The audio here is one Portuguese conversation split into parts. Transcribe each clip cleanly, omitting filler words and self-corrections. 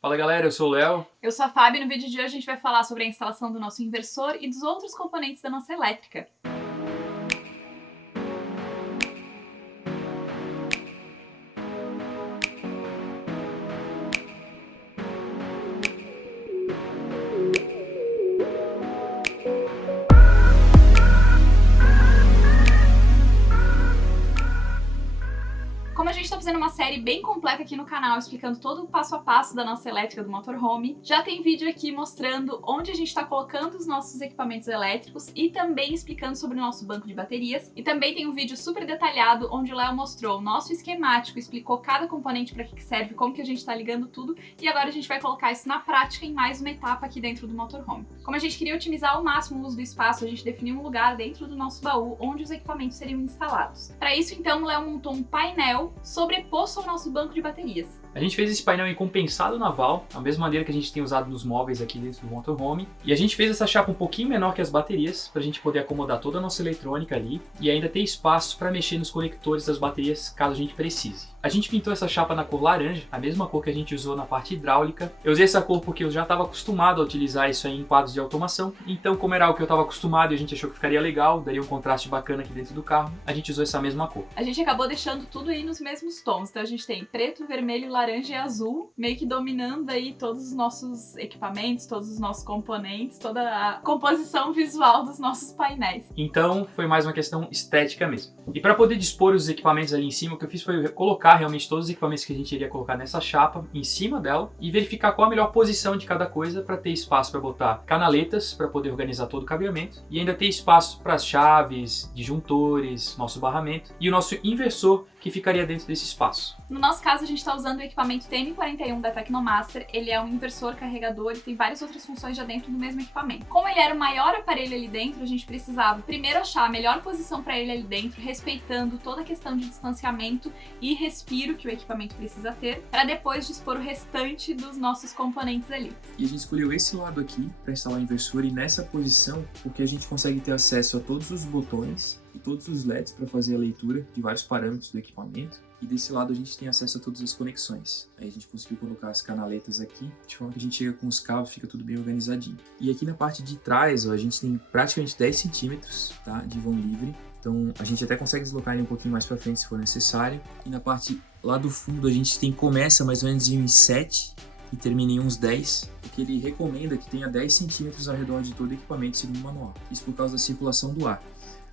Fala galera, eu sou o Léo. Eu sou a Fábio e no vídeo de hoje a gente vai falar sobre a instalação do nosso inversor e dos outros componentes da nossa elétrica. Como a gente está fazendo uma série bem completa aqui no canal, explicando todo o passo a passo da nossa elétrica do motorhome, já tem vídeo aqui mostrando onde a gente está colocando os nossos equipamentos elétricos e também explicando sobre o nosso banco de baterias. E também tem um vídeo super detalhado onde o Léo mostrou o nosso esquemático, explicou cada componente para que serve, como que a gente está ligando tudo, e agora a gente vai colocar isso na prática em mais uma etapa aqui dentro do motorhome. Como a gente queria otimizar ao máximo o uso do espaço, a gente definiu um lugar dentro do nosso baú onde os equipamentos seriam instalados. Para isso, então, o Léo montou um painel sobreposto ao nosso banco de baterias. A gente fez esse painel em compensado naval, a mesma maneira que a gente tem usado nos móveis aqui dentro do motorhome. E a gente fez essa chapa um pouquinho menor que as baterias, para a gente poder acomodar toda a nossa eletrônica ali e ainda ter espaço para mexer nos conectores das baterias caso a gente precise. A gente pintou essa chapa na cor laranja, a mesma cor que a gente usou na parte hidráulica. Eu usei essa cor porque eu já estava acostumado a utilizar isso aí em quadros de automação. Então, como era algo que eu estava acostumado e a gente achou que ficaria legal, daria um contraste bacana aqui dentro do carro, a gente usou essa mesma cor. A gente acabou deixando tudo aí nos mesmos tons. Então a gente tem preto, vermelho, laranja e azul, meio que dominando aí todos os nossos equipamentos, todos os nossos componentes, toda a composição visual dos nossos painéis. Então, foi mais uma questão estética mesmo. E para poder dispor os equipamentos ali em cima, o que eu fiz foi colocar realmente todos os equipamentos que a gente iria colocar nessa chapa em cima dela e verificar qual a melhor posição de cada coisa para ter espaço para botar canaletas para poder organizar todo o cabeamento e ainda ter espaço para as chaves, disjuntores, nosso barramento e o nosso inversor que ficaria dentro desse espaço. No nosso caso, a gente está usando o equipamento TN41 da Tecnomaster. Ele é um inversor carregador e tem várias outras funções já dentro do mesmo equipamento. Como ele era o maior aparelho ali dentro, a gente precisava primeiro achar a melhor posição para ele ali dentro, respeitando toda a questão de distanciamento e respiro que o equipamento precisa ter, para depois dispor o restante dos nossos componentes ali. E a gente escolheu esse lado aqui para instalar o inversor e nessa posição, porque a gente consegue ter acesso a todos os botões e todos os LEDs para fazer a leitura de vários parâmetros do equipamento. E desse lado a gente tem acesso a todas as conexões. Aí a gente conseguiu colocar as canaletas aqui, de forma que a gente chega com os cabos, fica tudo bem organizadinho. E aqui na parte de trás, ó, a gente tem praticamente 10 centímetros, tá, de vão livre. Então a gente até consegue deslocar ele um pouquinho mais para frente se for necessário. E na parte lá do fundo a gente começa mais ou menos em 7 e termina em uns 10, porque ele recomenda que tenha 10 centímetros ao redor de todo o equipamento segundo o manual. Isso por causa da circulação do ar.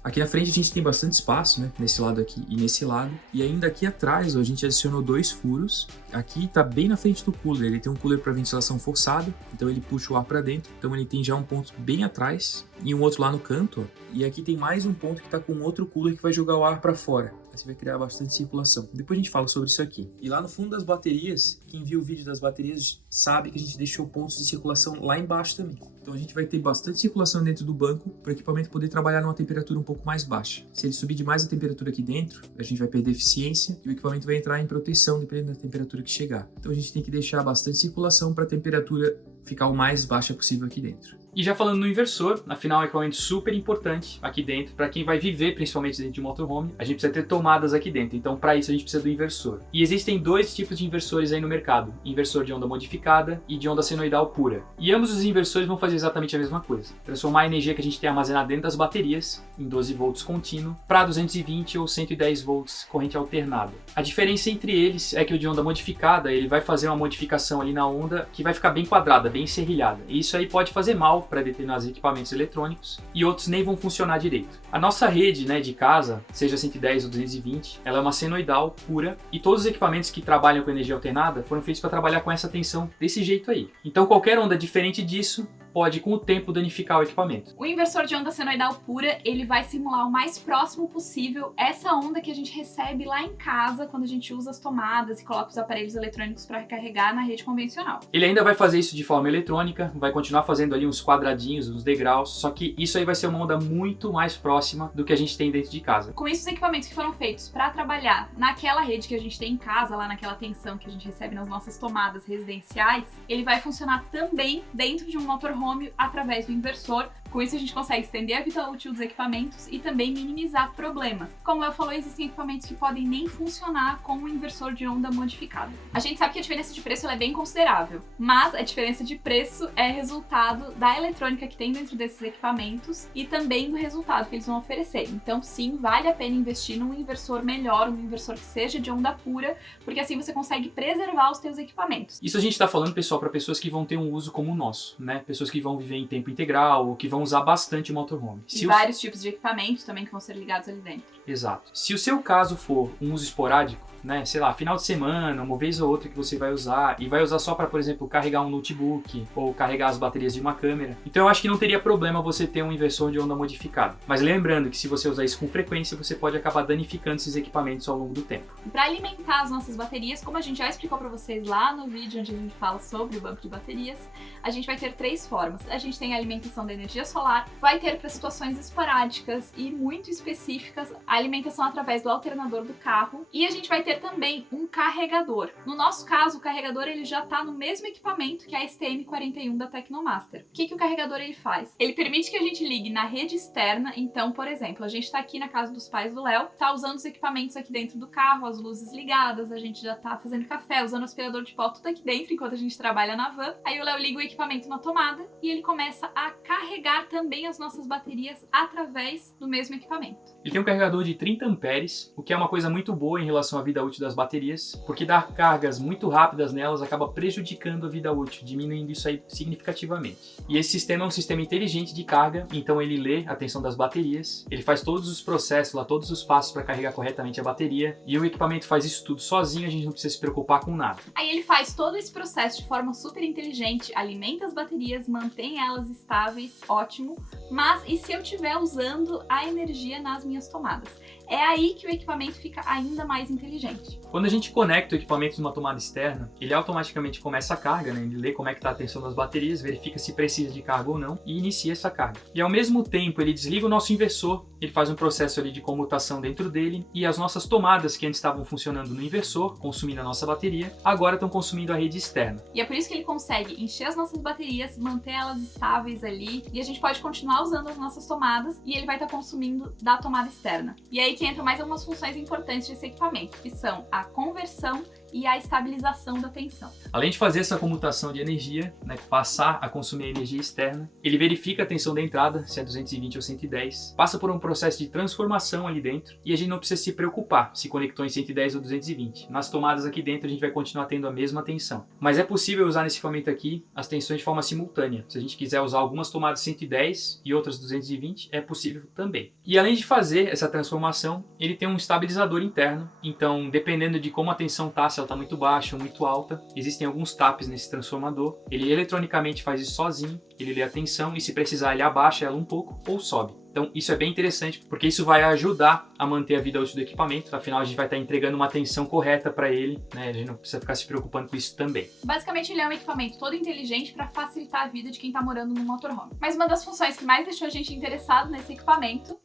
Aqui na frente a gente tem bastante espaço, né? Nesse lado aqui e nesse lado. E ainda aqui atrás, ó, a gente adicionou 2 furos. Aqui tá bem na frente do cooler. Ele tem um cooler para ventilação forçada, então ele puxa o ar para dentro. Então ele tem já um ponto bem atrás e um outro lá no canto, ó. E aqui tem mais um ponto que tá com outro cooler que vai jogar o ar para fora. Aí você vai criar bastante circulação. Depois a gente fala sobre isso aqui. E lá no fundo das baterias, quem viu o vídeo das baterias sabe que a gente deixou pontos de circulação lá embaixo também. Então a gente vai ter bastante circulação dentro do banco para o equipamento poder trabalhar numa temperatura um pouco mais baixa. Se ele subir demais a temperatura aqui dentro, a gente vai perder eficiência e o equipamento vai entrar em proteção dependendo da temperatura que chegar. Então a gente tem que deixar bastante circulação para a temperatura ficar o mais baixa possível aqui dentro. E já falando no inversor, afinal é um equipamento super importante aqui dentro, para quem vai viver principalmente dentro de um motorhome, a gente precisa ter tomadas aqui dentro, então para isso a gente precisa do inversor. E existem 2 tipos de inversores aí no mercado, inversor de onda modificada e de onda senoidal pura. E ambos os inversores vão fazer exatamente a mesma coisa, transformar a energia que a gente tem armazenada dentro das baterias em 12 volts contínuo para 220 ou 110 volts corrente alternada. A diferença entre eles é que o de onda modificada, ele vai fazer uma modificação ali na onda que vai ficar bem quadrada, bem serrilhada. E isso aí pode fazer mal para determinados equipamentos eletrônicos e outros nem vão funcionar direito. A nossa rede, né, de casa, seja 110 ou 220, ela é uma senoidal pura e todos os equipamentos que trabalham com energia alternada foram feitos para trabalhar com essa tensão desse jeito aí. Então qualquer onda diferente disso pode, com o tempo, danificar o equipamento. O inversor de onda senoidal pura, ele vai simular o mais próximo possível essa onda que a gente recebe lá em casa quando a gente usa as tomadas e coloca os aparelhos eletrônicos para recarregar na rede convencional. Ele ainda vai fazer isso de forma eletrônica, vai continuar fazendo ali uns quadradinhos, uns degraus, só que isso aí vai ser uma onda muito mais próxima do que a gente tem dentro de casa. Com isso, os equipamentos que foram feitos para trabalhar naquela rede que a gente tem em casa, lá naquela tensão que a gente recebe nas nossas tomadas residenciais, ele vai funcionar também dentro de um motorhome através do inversor, Com isso a gente consegue estender a vida útil dos equipamentos e também minimizar problemas. Como eu falei, existem equipamentos que podem nem funcionar com um inversor de onda modificado. A gente sabe que a diferença de preço ela é bem considerável, mas a diferença de preço é resultado da eletrônica que tem dentro desses equipamentos e também do resultado que eles vão oferecer. Então sim, vale a pena investir num inversor melhor, um inversor que seja de onda pura, porque assim você consegue preservar os seus equipamentos. Isso a gente está falando, pessoal, para pessoas que vão ter um uso como o nosso, né? Pessoas que vão viver em tempo integral ou que vão usar bastante o motorhome. E vários tipos de equipamentos também que vão ser ligados ali dentro. Exato. Se o seu caso for um uso esporádico, né, sei lá, final de semana, uma vez ou outra que você vai usar, e vai usar só para, por exemplo, carregar um notebook ou carregar as baterias de uma câmera, então eu acho que não teria problema você ter um inversor de onda modificado. Mas lembrando que se você usar isso com frequência, você pode acabar danificando esses equipamentos ao longo do tempo. Para alimentar as nossas baterias, como a gente já explicou para vocês lá no vídeo onde a gente fala sobre o banco de baterias, a gente vai ter 3 formas. A gente tem a alimentação da energia solar, vai ter para situações esporádicas e muito específicas a alimentação através do alternador do carro, e a gente vai ter também um carregador. No nosso caso, o carregador ele já está no mesmo equipamento que a STM41 da Tecnomaster. O que o carregador ele faz? Ele permite que a gente ligue na rede externa. Então, por exemplo, a gente está aqui na casa dos pais do Léo, tá usando os equipamentos aqui dentro do carro, as luzes ligadas, a gente já tá fazendo café, usando o aspirador de pó tudo aqui dentro enquanto a gente trabalha na van. Aí o Léo liga o equipamento na tomada e ele começa a carregar também as nossas baterias através do mesmo equipamento. Ele tem um carregador de 30 amperes, o que é uma coisa muito boa em relação à vida útil das baterias, porque dar cargas muito rápidas nelas acaba prejudicando a vida útil, diminuindo isso aí significativamente. E esse sistema é um sistema inteligente de carga, então ele lê a tensão das baterias, ele faz todos os processos lá, todos os passos para carregar corretamente a bateria, e o equipamento faz isso tudo sozinho, a gente não precisa se preocupar com nada. Aí ele faz todo esse processo de forma super inteligente, alimenta as baterias, mantém elas estáveis, ótimo, mas e se eu estiver usando a energia nas minhas tomadas? É aí que o equipamento fica ainda mais inteligente. Quando a gente conecta o equipamento numa tomada externa, ele automaticamente começa a carga, né? Ele lê como é que está a tensão das baterias, verifica se precisa de carga ou não e inicia essa carga. E ao mesmo tempo ele desliga o nosso inversor, ele faz um processo ali de comutação dentro dele e as nossas tomadas que antes estavam funcionando no inversor, consumindo a nossa bateria, agora estão consumindo a rede externa. E é por isso que ele consegue encher as nossas baterias, manter elas estáveis ali e a gente pode continuar usando as nossas tomadas e ele vai estar consumindo da tomada externa. E aí que entra mais algumas funções importantes desse equipamento, que são a conversão e a estabilização da tensão. Além de fazer essa comutação de energia, né, passar a consumir a energia externa, ele verifica a tensão da entrada, se é 220 ou 110, passa por um processo de transformação ali dentro e a gente não precisa se preocupar se conectou em 110 ou 220. Nas tomadas aqui dentro a gente vai continuar tendo a mesma tensão. Mas é possível usar nesse equipamento aqui as tensões de forma simultânea. Se a gente quiser usar algumas tomadas 110 e outras 220, é possível também. E além de fazer essa transformação, ele tem um estabilizador interno, então dependendo de como a tensão está, se ela está muito baixa ou muito alta, existem alguns taps nesse transformador, ele eletronicamente faz isso sozinho, ele lê a tensão e se precisar ele abaixa ela um pouco ou sobe. Então isso é bem interessante porque isso vai ajudar a manter a vida útil do equipamento, afinal a gente vai estar entregando uma tensão correta para ele, né? A gente não precisa ficar se preocupando com isso também. Basicamente ele é um equipamento todo inteligente para facilitar a vida de quem está morando no motorhome. Mas uma das funções que mais deixou a gente interessado nesse equipamento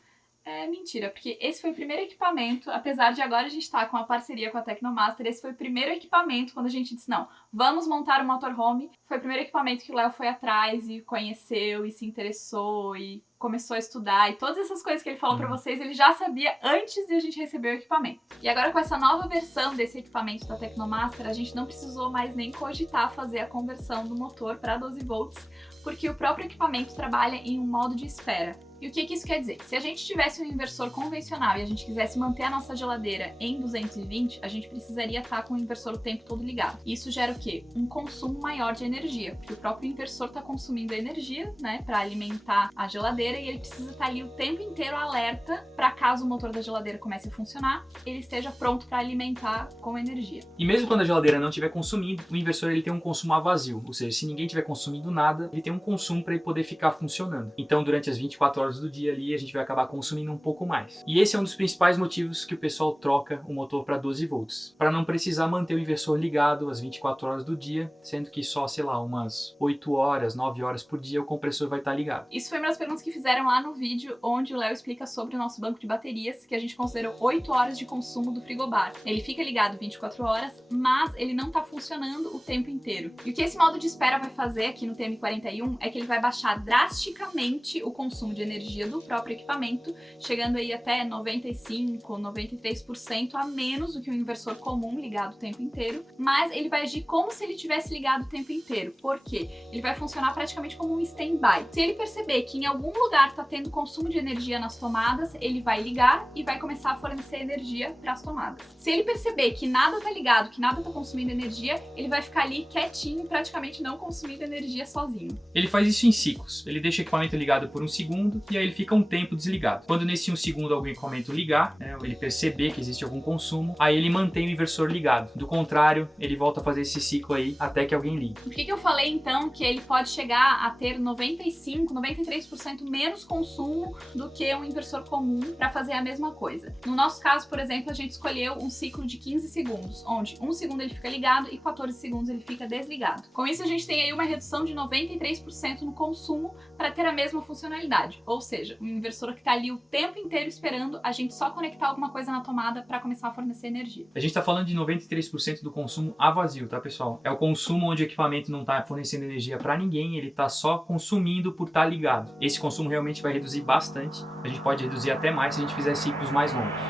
é mentira, porque esse foi o primeiro equipamento, apesar de agora a gente estar com a parceria com a Tecnomaster, esse foi o primeiro equipamento quando a gente disse, não, vamos montar um motorhome, foi o primeiro equipamento que o Léo foi atrás e conheceu e se interessou e começou a estudar e todas essas coisas que ele falou pra vocês, ele já sabia antes de a gente receber o equipamento. E agora com essa nova versão desse equipamento da Tecnomaster, a gente não precisou mais nem cogitar fazer a conversão do motor para 12 volts, porque o próprio equipamento trabalha em um modo de espera. E o que isso quer dizer? Se a gente tivesse um inversor convencional e a gente quisesse manter a nossa geladeira em 220, a gente precisaria estar com o inversor o tempo todo ligado. Isso gera o quê? Um consumo maior de energia, porque o próprio inversor está consumindo energia, né, para alimentar a geladeira e ele precisa estar ali o tempo inteiro alerta para caso o motor da geladeira comece a funcionar, ele esteja pronto para alimentar com energia. E mesmo quando a geladeira não estiver consumindo, o inversor ele tem um consumo a vazio, ou seja, se ninguém estiver consumindo nada, ele tem um consumo para ele poder ficar funcionando. Então durante as 24 horas horas do dia ali, a gente vai acabar consumindo um pouco mais. E esse é um dos principais motivos que o pessoal troca o motor para 12 volts, para não precisar manter o inversor ligado às 24 horas do dia, sendo que só, sei lá, umas 8 horas, 9 horas por dia o compressor vai estar ligado. Isso foi uma das perguntas que fizeram lá no vídeo, onde o Léo explica sobre o nosso banco de baterias, que a gente considerou 8 horas de consumo do frigobar. Ele fica ligado 24 horas, mas ele não está funcionando o tempo inteiro. E o que esse modo de espera vai fazer aqui no TM41 é que ele vai baixar drasticamente o consumo de energia do próprio equipamento, chegando aí até 95, 93% a menos do que um inversor comum ligado o tempo inteiro, mas ele vai agir como se ele tivesse ligado o tempo inteiro. Por quê? Ele vai funcionar praticamente como um stand-by. Se ele perceber que em algum lugar está tendo consumo de energia nas tomadas, ele vai ligar e vai começar a fornecer energia para as tomadas. Se ele perceber que nada está ligado, que nada está consumindo energia, ele vai ficar ali quietinho, praticamente não consumindo energia sozinho. Ele faz isso em ciclos. Ele deixa o equipamento ligado por 1 segundo e aí ele fica um tempo desligado. Quando nesse 1 segundo algum equipamento ligar, ele perceber que existe algum consumo, aí ele mantém o inversor ligado. Do contrário, ele volta a fazer esse ciclo aí até que alguém ligue. Por que eu falei então que ele pode chegar a ter 95, 93% menos consumo do que um inversor comum para fazer a mesma coisa? No nosso caso, por exemplo, a gente escolheu um ciclo de 15 segundos, onde 1 segundo ele fica ligado e 14 segundos ele fica desligado. Com isso, a gente tem aí uma redução de 93% no consumo para ter a mesma funcionalidade. Ou seja, um inversor que está ali o tempo inteiro esperando a gente só conectar alguma coisa na tomada para começar a fornecer energia. A gente está falando de 93% do consumo a vazio, tá, pessoal? É o consumo onde o equipamento não está fornecendo energia para ninguém, ele está só consumindo por estar ligado. Esse consumo realmente vai reduzir bastante. A gente pode reduzir até mais se a gente fizer ciclos mais longos.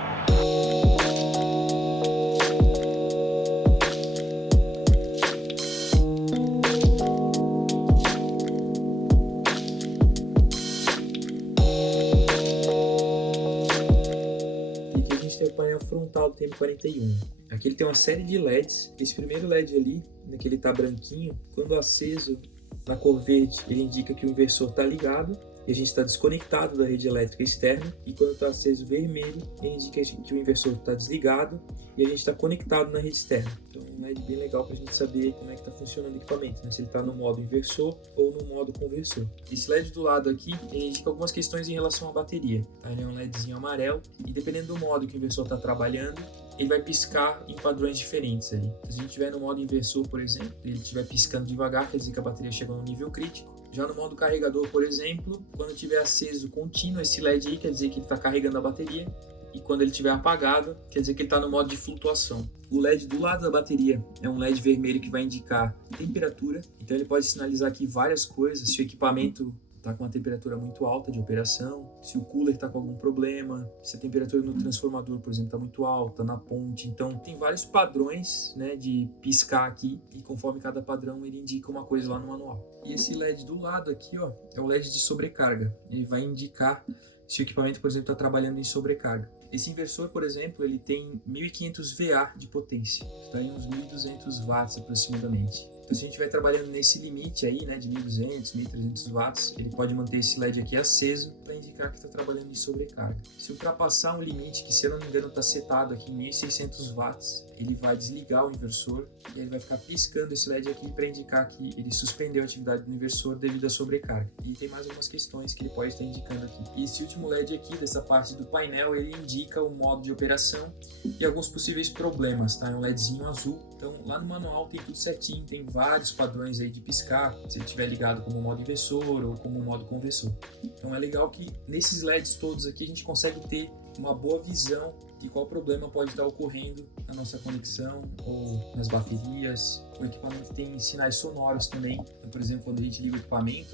Frontal do TM41. Aqui ele tem uma série de LEDs. Esse primeiro LED ali, que ele tá branquinho, quando aceso na cor verde, ele indica que o inversor está ligado e a gente está desconectado da rede elétrica externa. E quando está aceso vermelho, ele indica que o inversor está desligado e a gente está conectado na rede externa. Então é um LED bem legal para a gente saber como é que está funcionando o equipamento, né? Se ele está no modo inversor ou no modo conversor. Esse LED do lado aqui, ele indica algumas questões em relação à bateria. Ele é um LEDzinho amarelo e dependendo do modo que o inversor está trabalhando, ele vai piscar em padrões diferentes ali. Se a gente estiver no modo inversor, por exemplo, ele estiver piscando devagar, quer dizer que a bateria chegou no nível crítico. Já no modo carregador, por exemplo, quando estiver aceso contínuo esse LED aí, quer dizer que ele está carregando a bateria. E quando ele estiver apagado, quer dizer que ele está no modo de flutuação. O LED do lado da bateria é um LED vermelho que vai indicar temperatura. Então ele pode sinalizar aqui várias coisas. Se o equipamento está com uma temperatura muito alta de operação, se o cooler está com algum problema, se a temperatura no transformador, por exemplo, está muito alta, na ponte. Então tem vários padrões, né, de piscar aqui e conforme cada padrão ele indica uma coisa lá no manual. E esse LED do lado aqui, ó, é o LED de sobrecarga. Ele vai indicar se o equipamento, por exemplo, está trabalhando em sobrecarga. Esse inversor, por exemplo, ele tem 1500 VA de potência, está em uns 1200 watts aproximadamente. Então, se a gente estiver trabalhando nesse limite aí, né, de 1200, 1300 watts, ele pode manter esse LED aqui aceso para indicar que está trabalhando em sobrecarga. Se ultrapassar um limite que, se eu não me engano, está setado aqui em 1600 watts, ele vai desligar o inversor e ele vai ficar piscando esse LED aqui para indicar que ele suspendeu a atividade do inversor devido à sobrecarga. E tem mais algumas questões que ele pode estar indicando aqui. E esse último LED aqui, dessa parte do painel, ele indica o modo de operação e alguns possíveis problemas, tá? É um LEDzinho azul. Então, lá no manual tem tudo certinho, tem vários padrões aí de piscar, se ele estiver ligado como modo inversor ou como modo conversor. Então é legal que nesses LEDs todos aqui a gente consegue ter uma boa visão de qual problema pode estar ocorrendo na nossa conexão ou nas baterias. O equipamento tem sinais sonoros também. Então, por exemplo, quando a gente liga o equipamento,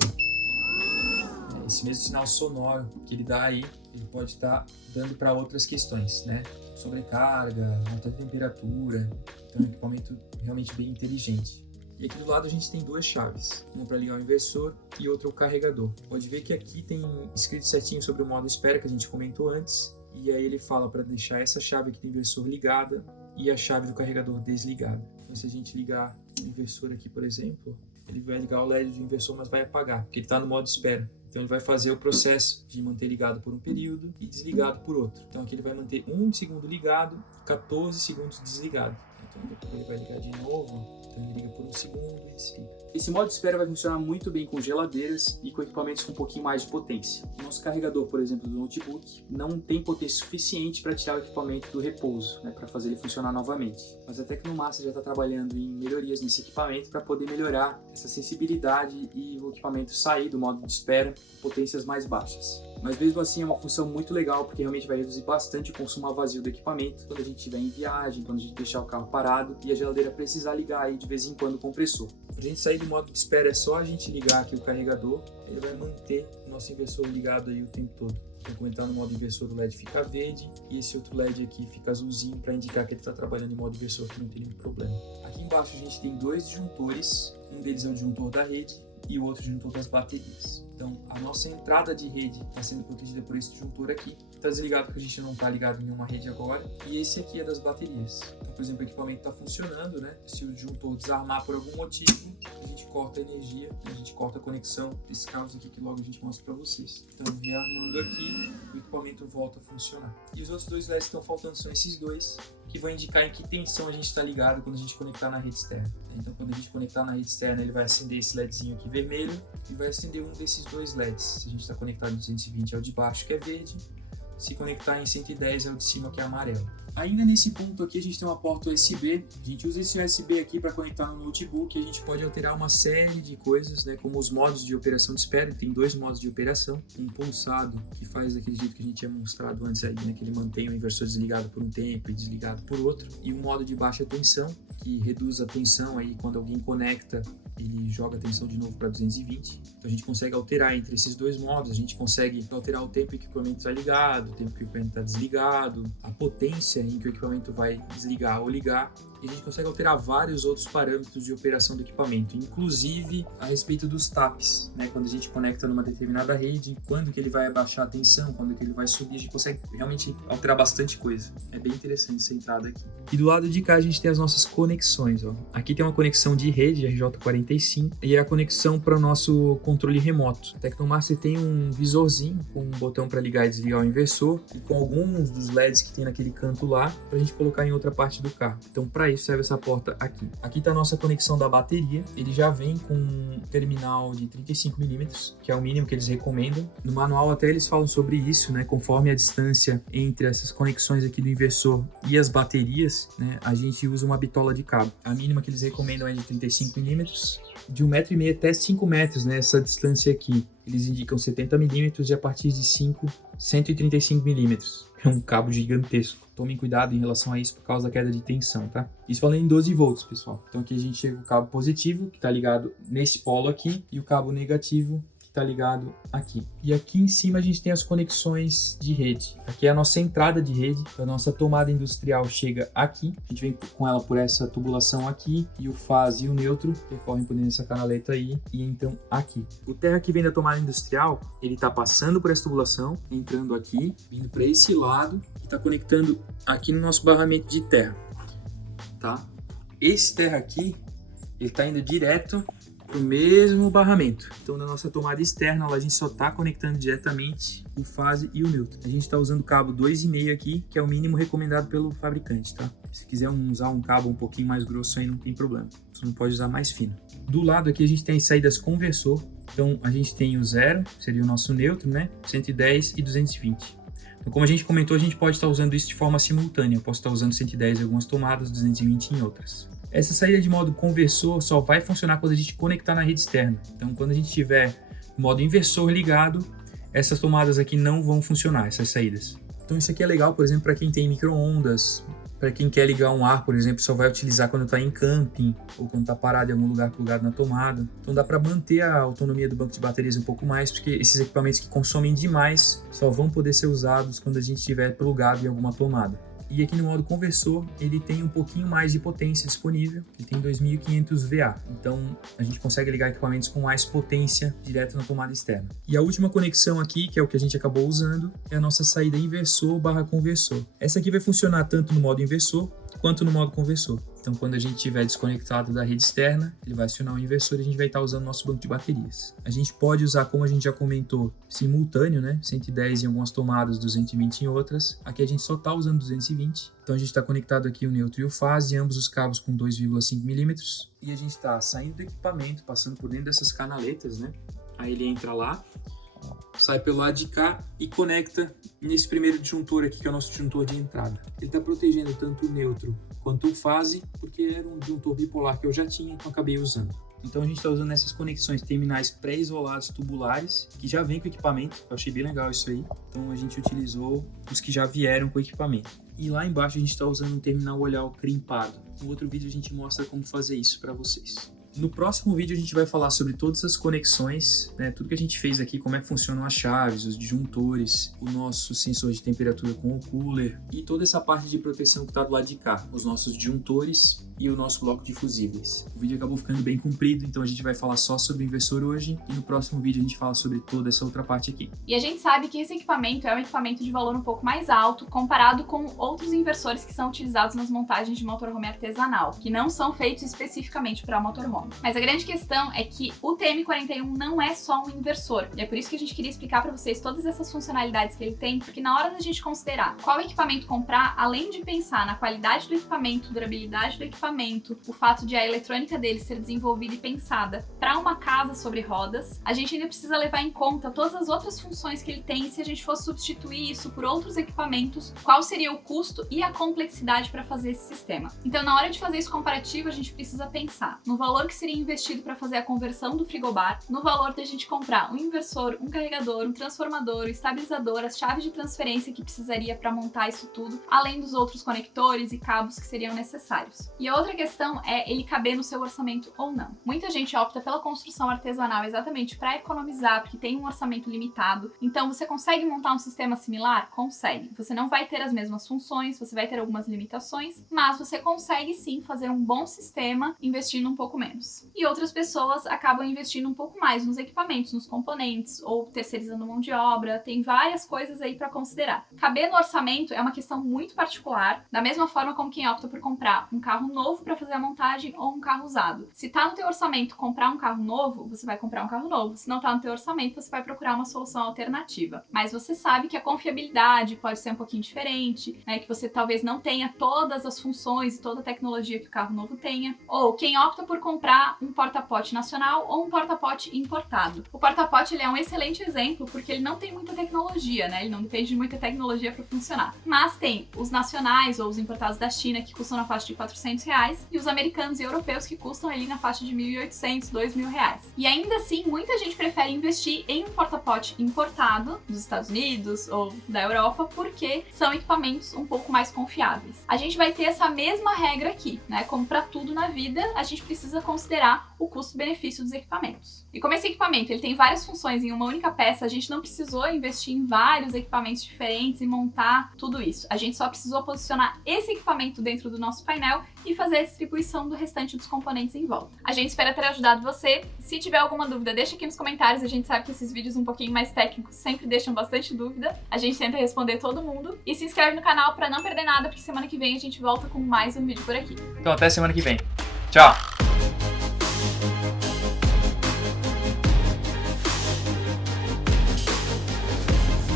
esse mesmo sinal sonoro que ele dá aí, ele pode estar dando para outras questões, né? Sobrecarga, alta temperatura. Então é um equipamento realmente bem inteligente. E aqui do lado a gente tem duas chaves, uma para ligar o inversor e outra o carregador. Pode ver que aqui tem escrito certinho sobre o modo espera que a gente comentou antes, e aí ele fala para deixar essa chave aqui do inversor ligada e a chave do carregador desligada. Então se a gente ligar o inversor aqui, por exemplo, ele vai ligar o LED do inversor, mas vai apagar, porque ele está no modo espera. Então ele vai fazer o processo de manter ligado por um período e desligado por outro. Então aqui ele vai manter 1 segundo ligado, 14 segundos desligado. Então depois ele vai ligar de novo, então ele liga por 1 segundo e desliga. Esse modo de espera vai funcionar muito bem com geladeiras e com equipamentos com um pouquinho mais de potência. O nosso carregador, por exemplo, do notebook, não tem potência suficiente para tirar o equipamento do repouso, né, para fazer ele funcionar novamente. Mas a Tecnomaster já está trabalhando em melhorias nesse equipamento para poder melhorar essa sensibilidade e o equipamento sair do modo de espera com potências mais baixas. Mas mesmo assim é uma função muito legal, porque realmente vai reduzir bastante o consumo a vazio do equipamento quando a gente estiver em viagem, quando a gente deixar o carro parado e a geladeira precisar ligar aí de vez em quando o compressor. Para a gente sair do modo de espera é só a gente ligar aqui o carregador, ele vai manter o nosso inversor ligado aí o tempo todo. Então, quando entrar no modo inversor, o LED fica verde e esse outro LED aqui fica azulzinho para indicar que ele está trabalhando em modo inversor, que não tem nenhum problema. Aqui embaixo a gente tem dois disjuntores, um deles é o disjuntor da rede e o outro disjuntor das baterias. Então, a nossa entrada de rede está sendo protegida por esse disjuntor aqui. Está desligado porque a gente não está ligado em nenhuma rede agora. E esse aqui é das baterias. Então, por exemplo, o equipamento está funcionando, né? Se o disjuntor desarmar por algum motivo, a gente corta a energia, a gente corta a conexão desses cabos aqui que logo a gente mostra para vocês. Então, rearmando aqui, o equipamento volta a funcionar. E os outros dois LEDs que estão faltando são esses dois, que vão indicar em que tensão a gente está ligado quando a gente conectar na rede externa. Então, quando a gente conectar na rede externa, ele vai acender esse LEDzinho aqui vermelho e vai acender um desses dois LEDs. Se a gente está conectado em 220 é o de baixo que é verde, se conectar em 110 é o de cima que é amarelo. Ainda nesse ponto aqui a gente tem uma porta USB, a gente usa esse USB aqui para conectar no notebook e a gente pode alterar uma série de coisas, né, como os modos de operação de espera. Tem dois modos de operação, um pulsado que faz daquele jeito que a gente tinha mostrado antes aí, né, que ele mantém o inversor desligado por um tempo e desligado por outro, e um modo de baixa tensão que reduz a tensão aí quando alguém conecta, ele joga a tensão de novo para 220. Então a gente consegue alterar entre esses dois modos, a gente consegue alterar o tempo em que o equipamento está ligado, o tempo que o equipamento está desligado, a potência em que o equipamento vai desligar ou ligar, e a gente consegue alterar vários outros parâmetros de operação do equipamento, inclusive a respeito dos taps, né? Quando a gente conecta numa determinada rede, quando que ele vai abaixar a tensão, quando que ele vai subir, a gente consegue realmente alterar bastante coisa. É bem interessante essa entrada aqui. E do lado de cá a gente tem as nossas conexões, ó. Aqui tem uma conexão de rede RJ45 e a conexão para o nosso controle remoto. A Tecnomaster tem um visorzinho com um botão para ligar e desligar o inversor e com alguns dos LEDs que tem naquele canto lá para a gente colocar em outra parte do carro. Então, para isso serve essa porta aqui. Aqui está a nossa conexão da bateria. Ele já vem com um terminal de 35mm, que é o mínimo que eles recomendam. No manual até eles falam sobre isso, né? Conforme a distância entre essas conexões aqui do inversor e as baterias, né, a gente usa uma bitola de cabo. A mínima que eles recomendam é de 35mm, de 1,5 m até 5 metros, né? Essa distância aqui. Eles indicam 70mm e a partir de 5, 135mm. É um cabo gigantesco. Tomem cuidado em relação a isso por causa da queda de tensão, tá? Isso falando em 12 volts, pessoal. Então aqui a gente chega o cabo positivo, que está ligado nesse polo aqui, e o cabo negativo, que está ligado aqui. E aqui em cima a gente tem as conexões de rede. Aqui é a nossa entrada de rede. A nossa tomada industrial chega aqui. A gente vem com ela por essa tubulação aqui, e o fase e o neutro percorrem por dentro dessa canaleta aí, e então aqui. O terra que vem da tomada industrial, ele está passando por essa tubulação, entrando aqui, vindo para esse lado, e está conectando aqui no nosso barramento de terra, tá? Esse terra aqui, ele está indo direto pro mesmo barramento. Então, na nossa tomada externa, lá a gente só está conectando diretamente o fase e o neutro. A gente está usando o cabo 2,5 aqui, que é o mínimo recomendado pelo fabricante, tá? Se quiser usar um cabo um pouquinho mais grosso aí, não tem problema. Você não pode usar mais fino. Do lado aqui a gente tem as saídas conversor. Então, a gente tem o 0, que seria o nosso neutro, né? 110 e 220. Então, como a gente comentou, a gente pode estar usando isso de forma simultânea. Eu posso estar usando 110 em algumas tomadas, 220 em outras. Essa saída de modo conversor só vai funcionar quando a gente conectar na rede externa. Então, quando a gente tiver o modo inversor ligado, essas tomadas aqui não vão funcionar, essas saídas. Então, isso aqui é legal, por exemplo, para quem tem micro-ondas, para quem quer ligar um ar, por exemplo, só vai utilizar quando está em camping ou quando está parado em algum lugar plugado na tomada. Então, dá para manter a autonomia do banco de baterias um pouco mais, porque esses equipamentos que consomem demais só vão poder ser usados quando a gente estiver plugado em alguma tomada. E aqui no modo conversor, ele tem um pouquinho mais de potência disponível, ele tem 2500 VA, então a gente consegue ligar equipamentos com mais potência direto na tomada externa. E a última conexão aqui, que é o que a gente acabou usando, é a nossa saída inversor/conversor. Essa aqui vai funcionar tanto no modo inversor quanto no modo conversor. Então, quando a gente estiver desconectado da rede externa, ele vai acionar o inversor e a gente vai estar usando nosso banco de baterias. A gente pode usar, como a gente já comentou, simultâneo, né? 110 em algumas tomadas, 220 em outras. Aqui a gente só está usando 220. Então a gente está conectado aqui o neutro e o fase, ambos os cabos com 2,5 milímetros. E a gente está saindo do equipamento, passando por dentro dessas canaletas, né? Aí ele entra lá, sai pelo lado de cá e conecta nesse primeiro disjuntor aqui, que é o nosso disjuntor de entrada. Ele está protegendo tanto o neutro quanto o fase, porque era um disjuntor bipolar que eu já tinha, então acabei usando. Então a gente está usando essas conexões terminais pré-isolados tubulares, que já vem com o equipamento. Eu achei bem legal isso aí. Então a gente utilizou os que já vieram com o equipamento. E lá embaixo a gente está usando um terminal olhar crimpado. No outro vídeo a gente mostra como fazer isso para vocês. No próximo vídeo a gente vai falar sobre todas as conexões, né, tudo que a gente fez aqui, como é que funcionam as chaves, os disjuntores, o nosso sensor de temperatura com o cooler e toda essa parte de proteção que está do lado de cá, os nossos disjuntores e o nosso bloco de fusíveis. O vídeo acabou ficando bem comprido, então a gente vai falar só sobre o inversor hoje e no próximo vídeo a gente fala sobre toda essa outra parte aqui. E a gente sabe que esse equipamento é um equipamento de valor um pouco mais alto comparado com outros inversores que são utilizados nas montagens de motorhome artesanal, que não são feitos especificamente para motorhome. Mas a grande questão é que o TM41 não é só um inversor, e é por isso que a gente queria explicar para vocês todas essas funcionalidades que ele tem, porque na hora da gente considerar qual equipamento comprar, além de pensar na qualidade do equipamento, durabilidade do equipamento, o fato de a eletrônica dele ser desenvolvida e pensada para uma casa sobre rodas, a gente ainda precisa levar em conta todas as outras funções que ele tem. Se a gente fosse substituir isso por outros equipamentos, qual seria o custo e a complexidade para fazer esse sistema. Então, na hora de fazer esse comparativo, a gente precisa pensar no valor que seria investido para fazer a conversão do frigobar, no valor da gente comprar um inversor, um carregador, um transformador, um estabilizador, as chaves de transferência que precisaria para montar isso tudo, além dos outros conectores e cabos que seriam necessários. E a outra questão é ele caber no seu orçamento ou não. Muita gente opta pela construção artesanal exatamente para economizar, porque tem um orçamento limitado. Então, você consegue montar um sistema similar? Consegue. Você não vai ter as mesmas funções, você vai ter algumas limitações, mas você consegue sim fazer um bom sistema investindo um pouco menos. E outras pessoas acabam investindo um pouco mais nos equipamentos, nos componentes, ou terceirizando mão de obra. Tem várias coisas aí para considerar. Caber no orçamento é uma questão muito particular, da mesma forma como quem opta por comprar um carro novo para fazer a montagem ou um carro usado. Se tá no teu orçamento comprar um carro novo, você vai comprar um carro novo. Se não tá no teu orçamento, você vai procurar uma solução alternativa. Mas você sabe que a confiabilidade pode ser um pouquinho diferente, né? Que você talvez não tenha todas as funções e toda a tecnologia que o carro novo tenha. Ou quem opta por comprar um porta-pote nacional ou um porta-pote importado. O porta-pote ele é um excelente exemplo porque ele não tem muita tecnologia, né? Ele não depende de muita tecnologia para funcionar. Mas tem os nacionais ou os importados da China que custam na faixa de R$400 e os americanos e europeus que custam ali na faixa de R$1.800, R$2.000. E ainda assim, muita gente prefere investir em um porta-pote importado dos Estados Unidos ou da Europa porque são equipamentos um pouco mais confiáveis. A gente vai ter essa mesma regra aqui, né? Como para tudo na vida, a gente precisa considerar o custo-benefício dos equipamentos. E como esse equipamento ele tem várias funções em uma única peça, a gente não precisou investir em vários equipamentos diferentes e montar tudo isso. A gente só precisou posicionar esse equipamento dentro do nosso painel e fazer a distribuição do restante dos componentes em volta. A gente espera ter ajudado você. Se tiver alguma dúvida, deixa aqui nos comentários. A gente sabe que esses vídeos um pouquinho mais técnicos sempre deixam bastante dúvida. A gente tenta responder todo mundo. E se inscreve no canal para não perder nada, porque semana que vem a gente volta com mais um vídeo por aqui. Então até semana que vem. Tchau!